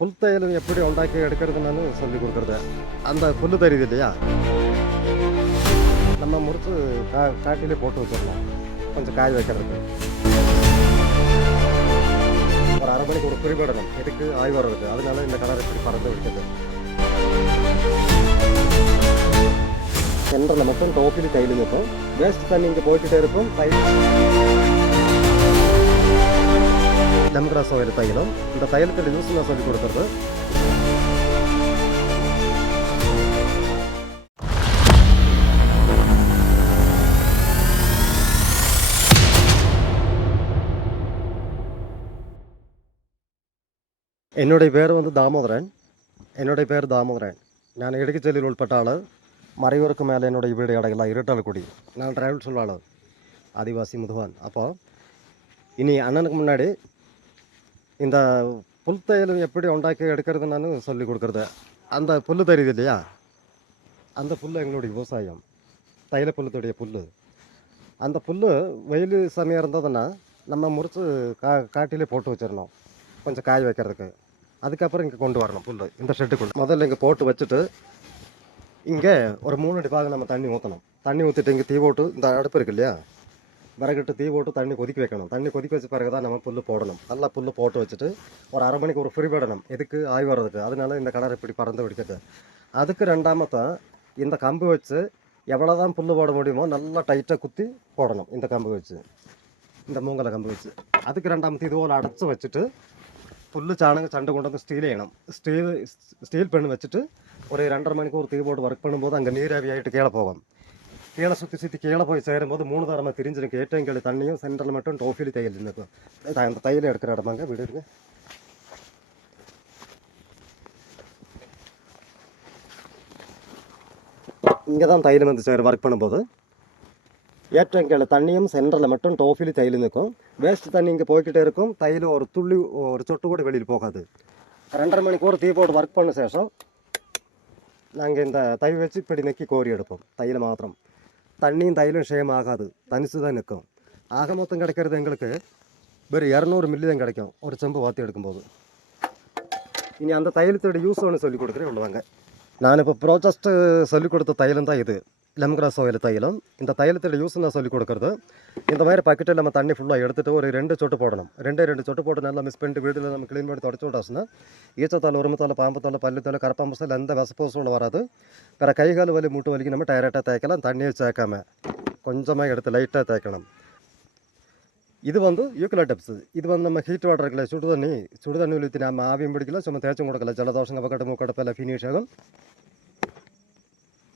புல் எப்படி உண்டாக்கி எடுக்கிறதுன்னு சொல்லி கொடுக்குறது. அந்த புல் தெரியுது இல்லையா, நம்ம முறிச்சு காட்டிலே போட்டு வச்சிடலாம் கொஞ்சம் காய வைக்கிறதுக்கு. ஒரு அரை மணிக்கு ஒரு குறிப்பிடணும் இதுக்கு ஆய்வு வர்றதுக்கு. அதனால இந்த கலர் இப்படி பறந்து வைக்கிறது. சென்டரில் மட்டும் டோப்பில் தையல் நிற்கும். வேஸ்ட் தண்ணி இங்கே போய்கிட்டே இருக்கும். லெமன் கிராஸ் ஆயில் தையலும் இந்த தையலத்தில் யூஸ் நான் சொல்லி கொடுக்குறது. என்னுடைய பேர் தாமோதரன். நான் இடுக்கிச்செல்லியில் உள்பட்ட ஆள். மறையூருக்கு மேலே என்னுடைய வீடு இடையெல்லாம் இருட்டாலக்குடி. நான் டிராவல் சொல்வாள் ஆதிவாசி முதுவான். அப்போது இனி அண்ணனுக்கு முன்னாடி இந்த புல் தையல் எப்படி உண்டாக்கி எடுக்கிறதுன்னு சொல்லி கொடுக்குறது. அந்த புல் தெரியுது இல்லையா, அந்த புல் எங்களுடைய விவசாயம், தைல புல்லுடைய புல். அந்த புல் வெயில் சமயம் இருந்ததுன்னா நம்ம முறிச்சு காட்டிலே போட்டு வச்சிடணும் கொஞ்சம் காய வைக்கிறதுக்கு. அதுக்கப்புறம் இங்கே கொண்டு வரணும் புல் இந்த ஷெட்டுக்குள்ள. முதல்ல இங்கே போட்டு வச்சுட்டு இங்கே ஒரு 3 அடி பாகம் நம்ம தண்ணி ஊற்றணும். தண்ணி ஊற்றிட்டு இங்கே தீ போட்டு, இந்த அடுப்பு இருக்கு இல்லையா, விறகிட்டு தீ போட்டு தண்ணி கொதிக்க வைக்கணும். தண்ணி கொதிக்க வச்ச பிறகு தான் நம்ம புல் போடணும். நல்லா புல் போட்டு வச்சுட்டு ஒரு அரை மணிக்கு ஒரு ஃப்ரீ விடணும். எதுக்கு ஆய்வு வர்றதுக்கு. அதனால இந்த கலர் இப்படி பறந்து பிடிக்கிறது. அதுக்கு ரெண்டாமத்தை இந்த கம்பு வச்சு எவ்வளோதான் புல் போட முடியுமோ நல்லா டைட்டாக குத்தி போடணும். இந்த கம்பு வச்சு, இந்த மூங்கலை கம்பு வச்சு. அதுக்கு ரெண்டாமத்து இது போல் அடைச்சி வச்சுட்டு புல் சாணங்க சண்டை கொண்டு வந்து ஸ்டீல் செய்யணும். ஸ்டீல் பெண்ணு வச்சுட்டு ஒரு 2.5 மணிக்கு ஒரு தீ போட்டு ஒர்க் பண்ணும்போது அங்கே நீராவி ஆகிட்டு கீழே போகும். கீழே சுற்றி கீழே போய் சேரும்போது 3 தரமாக திரிஞ்சிருக்கு. ஏற்றங்கல் தண்ணியும் சென்டரில் மட்டும் டோஃபிலி தையல் நிற்கும். அந்த தையல் எடுக்கிற இடமாங்க வீடு இருக்கு. இங்கே தான் தையல் சேரும் ஒர்க் பண்ணும்போது. ஏற்றங்கல் தண்ணியும் சென்டரில் மட்டும் டோஃபிலி தையல் நிற்கும். வேஸ்ட் தண்ணி இங்கே போய்கிட்டே இருக்கும். தையல் ஒரு துள்ளி ஒரு சொட்டு கூட வெளியில் போகாது. 2.5 மணிக்கு ஒரு தீ போட்டு ஒர்க் பண்ண சேஷம் நாங்கள் இந்த தை வச்சு இப்படி நெக்கி கோரி எடுப்போம். தையல் மாத்திரம், தண்ணியும் தையலும் ஷேம் ஆகாது, தனிச்சு தான் நிற்கும். ஆக மொத்தம் கிடைக்கிறது எங்களுக்கு வெறும் 200 மில்லி தான் கிடைக்கும் ஒரு செம்பு வாத்தி எடுக்கும்போது. இனி அந்த தையலத்தோட யூஸ் ஒன்று சொல்லிக் கொடுக்குறேன் உள்ளவாங்க. நான் இப்போ ப்ராஜெக்ட் சொல்லிக் கொடுத்த தையலும் தான் இது, லெமன் கிராஸ் ஆயில் தையலும். இந்த தையலத்தோட யூஸ் நான் சொல்லிக் கொடுக்குறது. இந்த மாதிரி பக்கெட்டில் நம்ம தண்ணி ஃபுல்லாக எடுத்துகிட்டு ஒரு 2 சொட்டு போடணும். 2 சொட்டு போட்டு நல்லா மிஸ் பண்ணிட்டு வீட்டில் நம்ம க்ளீன் பண்ணி தொடச்சி விட்டாச்சுன்னா ஈச்சத்தால், உருமத்தால், பாம்பத்தால், பல்லுத்தால், கரப்பாம்பூசல் எந்த விசப்பூசலும் வராது. வேறு கை கால் வலி மூட்டு வலிக்கு நம்ம டைரெக்டாக தேய்க்கலாம். தண்ணியை சேர்க்காம கொஞ்சமாக எடுத்து லைட்டாக தேய்க்கணும். இது யூக்கலிப்டஸ். இது நம்ம ஹீட் வாட்டர் இருக்குல்ல, சுடு தண்ணி ஊற்றி நம்ம ஆவியும் பிடிக்கலாம், சும்மா தேய்ச்சும் கொடுக்கல. ஜலதோஷம், கபக்கட்டு, மூக்கடப்பு எல்லாம் ஃபினிஷ் ஆகும்.